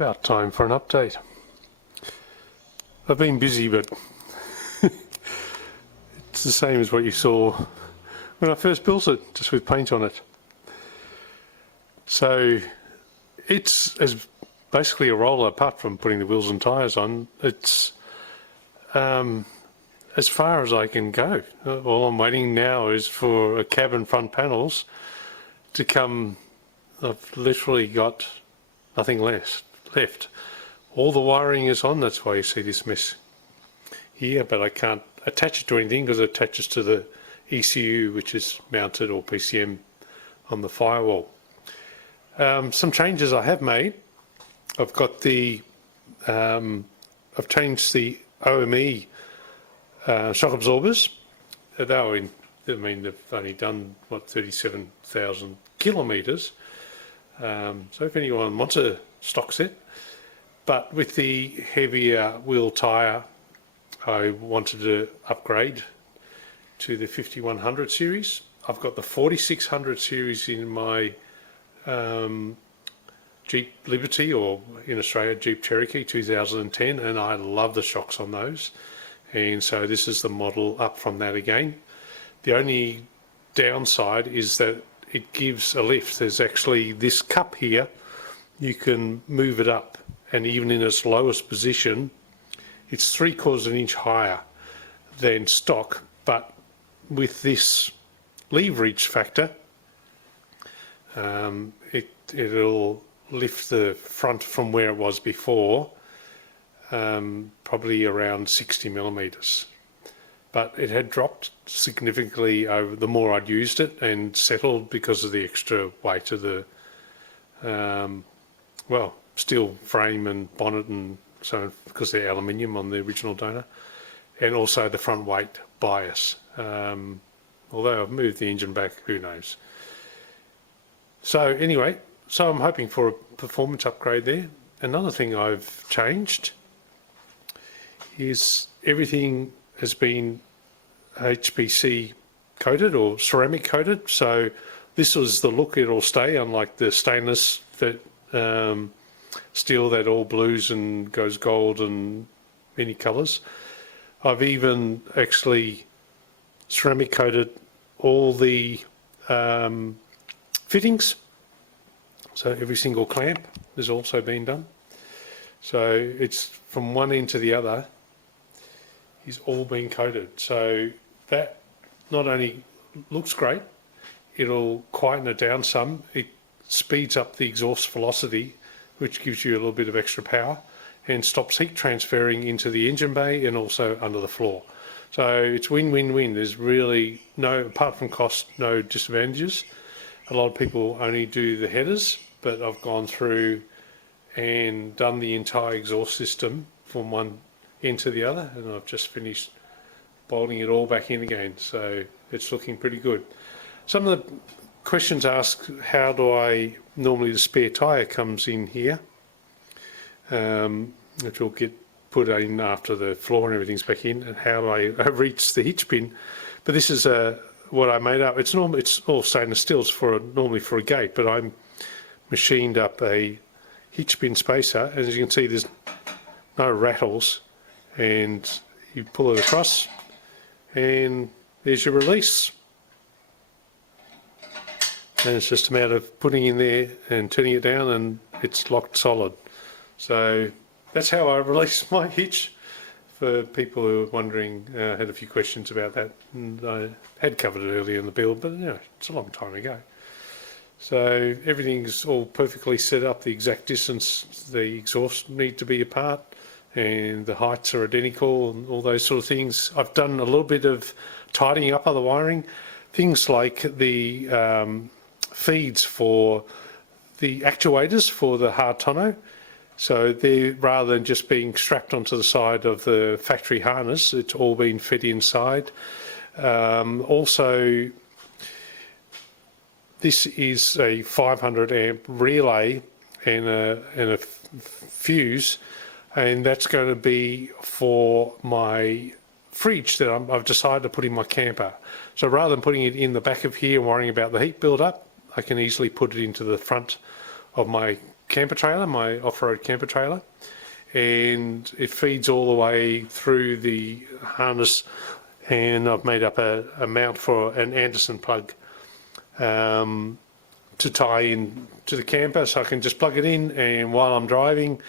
About time for an update. I've been busy, but it's the same as what you saw when I first built it, just with paint on it. So it's basically a roller, apart from putting the wheels and tyres on. It's as far as I can go. All I'm waiting now is for a cab and front panels to come. I've literally got nothing left. All the wiring is on, that's why you see this mess here, but I can't attach it to anything because it attaches to the ECU, which is mounted, or PCM, on the firewall. Some changes I have made. I've got the I've changed the OME shock absorbers. They've only done what, 37,000 kilometres. So if anyone wants a stock set, but with the heavier wheel tyre, I wanted to upgrade to the 5100 series. I've got the 4600 series in my Jeep Liberty, or in Australia Jeep Cherokee 2010, and I love the shocks on those, and so this is the model up from that again. The only downside is that it gives a lift. There's actually this cup here, you can move it up, and even in its lowest position it's 3/4 of an inch higher than stock, but with this leverage factor it'll lift the front from where it was before, probably around 60 millimetres. But it had dropped significantly over the more I'd used it, and settled because of the extra weight of the steel frame and bonnet, and so because they're aluminium on the original donor, and also the front weight bias. Although I've moved the engine back, who knows. So anyway, so I'm hoping for a performance upgrade there. Another thing I've changed is everything has been HPC coated, or ceramic coated, so this was the look it'll stay, unlike the stainless that steel that all blues and goes gold and many colours. I've even actually ceramic coated all the fittings, so every single clamp has also been done. So it's from one end to the other is all been coated, so that not only looks great, it'll quieten it down some. It speeds up the exhaust velocity, which gives you a little bit of extra power, and stops heat transferring into the engine bay and also under the floor. So it's win-win-win. There's really no, apart from cost, no disadvantages. A lot of people only do the headers, but I've gone through and done the entire exhaust system from one end to the other, and I've just finished bolting it all back in again, so it's looking pretty good. Some of the questions ask, how do I, normally the spare tyre comes in here, which will get put in after the floor and everything's back in, and how do I reach the hitch pin. But this is what I made up. It's all stainless steel, normally for a gate, but I'm machined up a hitch pin spacer, and as you can see there's no rattles, and you pull it across and there's your release, and it's just a matter of putting in there and turning it down and it's locked solid. So that's how I release my hitch, for people who are wondering. I had a few questions about that, and I had covered it earlier in the build, but it's a long time ago. So everything's all perfectly set up, the exact distance the exhausts need to be apart, and the heights are identical, and all those sort of things. I've done a little bit of tidying up other wiring, things like the feeds for the actuators for the hard tonneau. So they're, rather than just being strapped onto the side of the factory harness, it's all been fed inside. Also, this is a 500 amp relay and a fuse, and that's going to be for my fridge that I've decided to put in my camper. So rather than putting it in the back of here and worrying about the heat build up, I can easily put it into the front of my camper trailer, my off-road camper trailer, and it feeds all the way through the harness, and I've made up a mount for an Anderson plug to tie in to the camper, so I can just plug it in, and while I'm driving,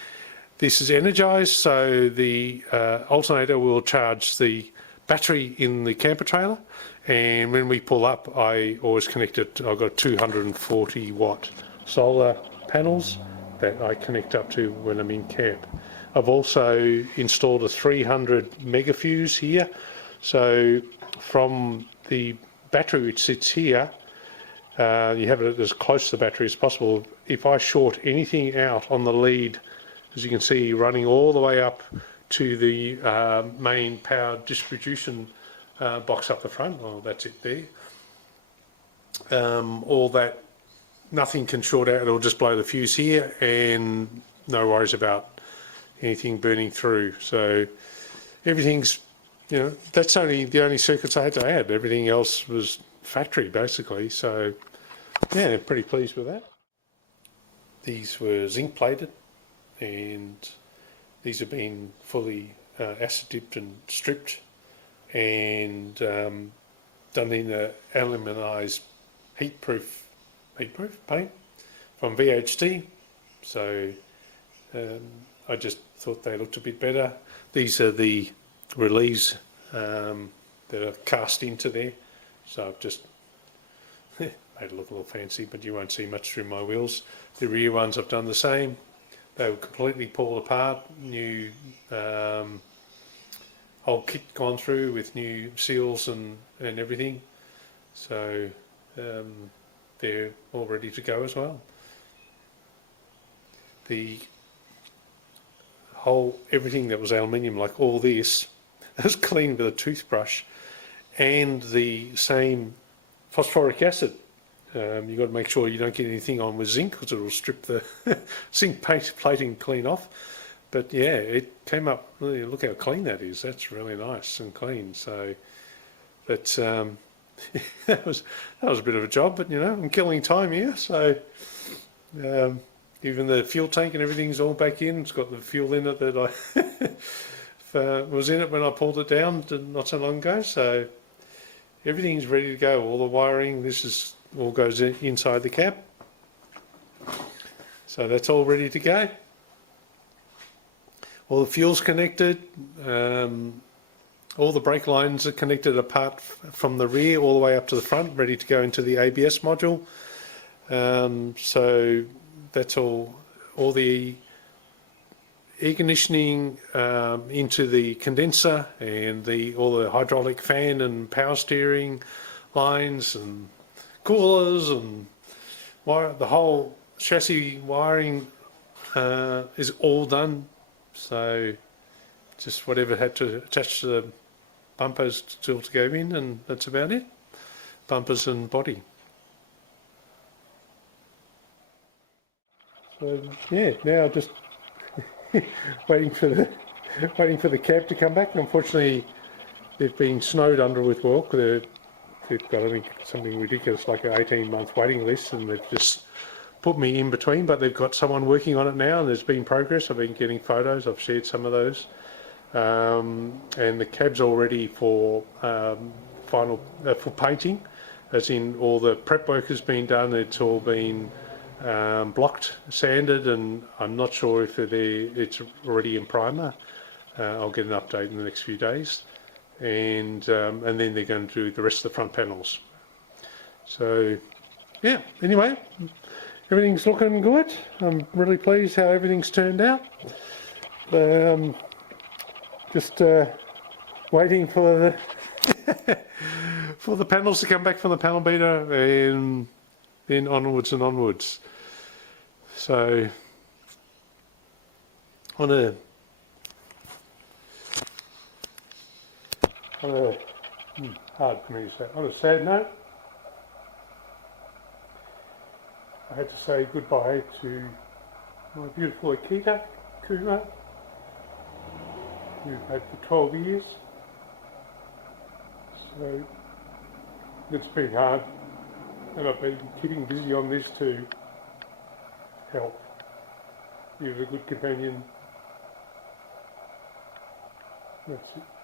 this is energized, so the alternator will charge the battery in the camper trailer, and when we pull up, I always connect it. I've got 240 watt solar panels that I connect up to when I'm in camp. I've also installed a 300 mega fuse here, so from the battery which sits here, you have it as close to the battery as possible. If I short anything out on the lead, as you can see, running all the way up to the main power distribution box up the front, well, that's it there. All that, nothing can short out, it'll just blow the fuse here, and no worries about anything burning through. So everything's, you know, that's only the only circuits I had to add. Everything else was factory basically. So yeah, pretty pleased with that. These were zinc plated, and these have been fully acid dipped and stripped, and done in a aluminized heat-proof paint from VHT. So I just thought they looked a bit better. These are the reliefs that are cast into there, so I've just made it look a little fancy, but you won't see much through my wheels. The rear ones I've done the same. They were completely pulled apart, new whole kit gone through with new seals and everything, so they're all ready to go as well. The whole, everything that was aluminium, like all this, was cleaned with a toothbrush, and the same phosphoric acid. You've got to make sure you don't get anything on with zinc, because it will strip the zinc plating clean off. But yeah, it came up, look how clean that is. That's really nice and clean. So but that was a bit of a job, but you know, I'm killing time here. So even the fuel tank and everything's all back in. It's got the fuel in it that I was in it when I pulled it down not so long ago. So everything's ready to go. All the wiring, this is all goes inside the cab. So that's all ready to go. All the fuel's connected. All the brake lines are connected apart from the rear all the way up to the front, ready to go into the ABS module. So that's all the air conditioning into the condenser, and all the hydraulic fan and power steering lines and coolers, and the whole chassis wiring is all done. So just whatever had to attach to the bumpers still to go in, and that's about it. Bumpers and body. So yeah, now just waiting for the cab to come back. Unfortunately, they've been snowed under with work. They've got, I think, something ridiculous like an 18-month waiting list, and they've just put me in between. But they've got someone working on it now, and there's been progress. I've been getting photos. I've shared some of those. And the cab's all ready for for painting, as in all the prep work has been done. It's all been blocked, sanded, and I'm not sure if it's already in primer. I'll get an update in the next few days, and then they're going to do the rest of the front panels. So yeah, anyway, everything's looking good. I'm really pleased how everything's turned out. Just waiting for the for the panels to come back from the panel beater, and then onwards and onwards. So on a hard for me to say, on a sad note, I had to say goodbye to my beautiful Akita, Kuma, we've had for 12 years. So it's been hard, and I've been keeping busy on this to help You're a good companion. That's it.